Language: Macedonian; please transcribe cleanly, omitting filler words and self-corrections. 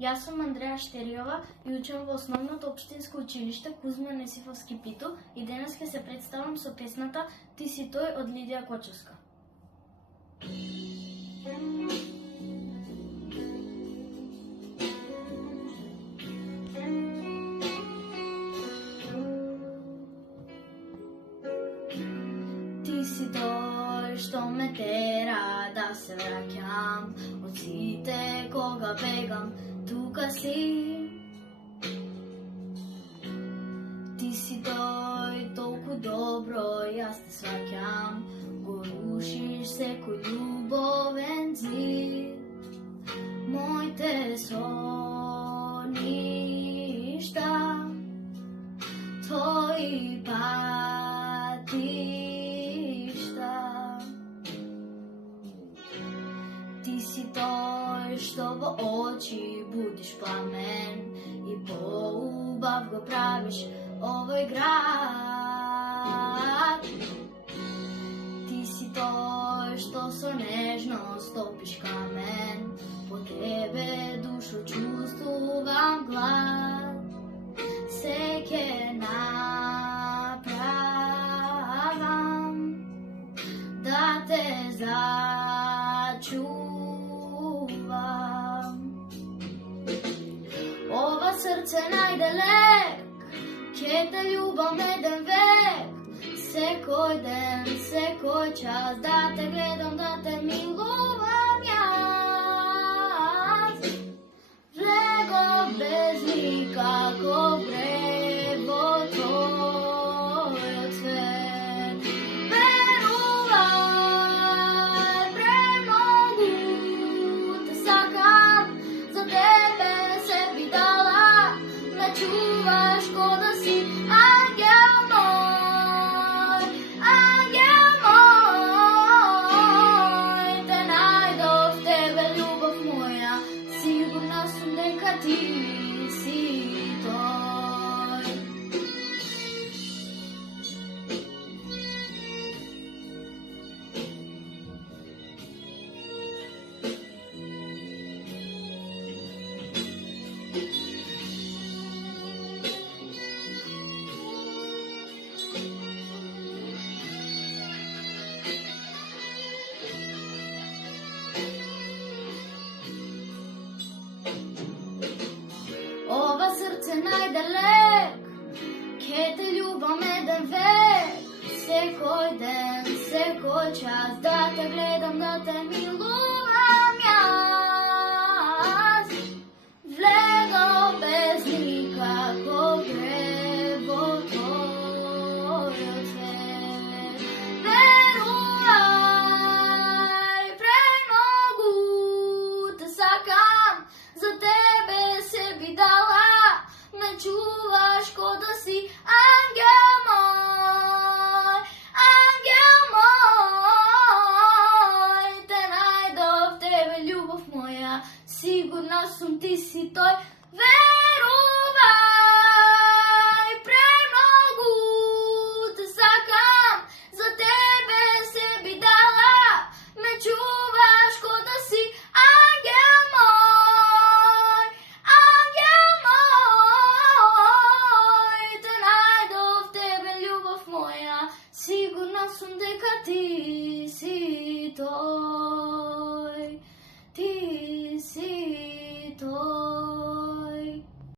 Јас сум Андреја Штериова и учам во основното општинско училиште Кузма Несифовски Питу и денес ќе се представам со песната Ти си тој од Лидија Кочевска. Ти си тој што ме тера да се враќам од сите кога бегам, тука си. Ти си тој толку добро, јас те сваќам, го рушиш секој љубовен зид. Моите соништа, твои патишта. Ти си тој што во очи будиш пламен и поубав го правиш овој град. Ти си тој што со нежност топиш камен, по тебе душо чувствувам глад. Се ќе направам да те зачувам. Ова срце најдалек ќе те љубам еден век. Секој ден, секој час да те гледам, да те милувам јас. Влегов без никаков грев во твојот свет. Верувај, премногу те сакам, за тебе се би дала, ме чуваш ко да си ангел мој, ангел мој. Те најдов тебе, љубов моја, сигурна сум дека ти си тој. Ова срце најдалек ќе те љубам еден век. Секој ден, секој час да те гледам, да те милувам јас. Влегов без никаков грев во твојот свет. Верувај, премногу те сакам, за тебе се би дала, ме чуваш ко да си ангел мој, ангел мој. Те најдов тебе, љубов моја, сигурна сум ти си тој. Верувај.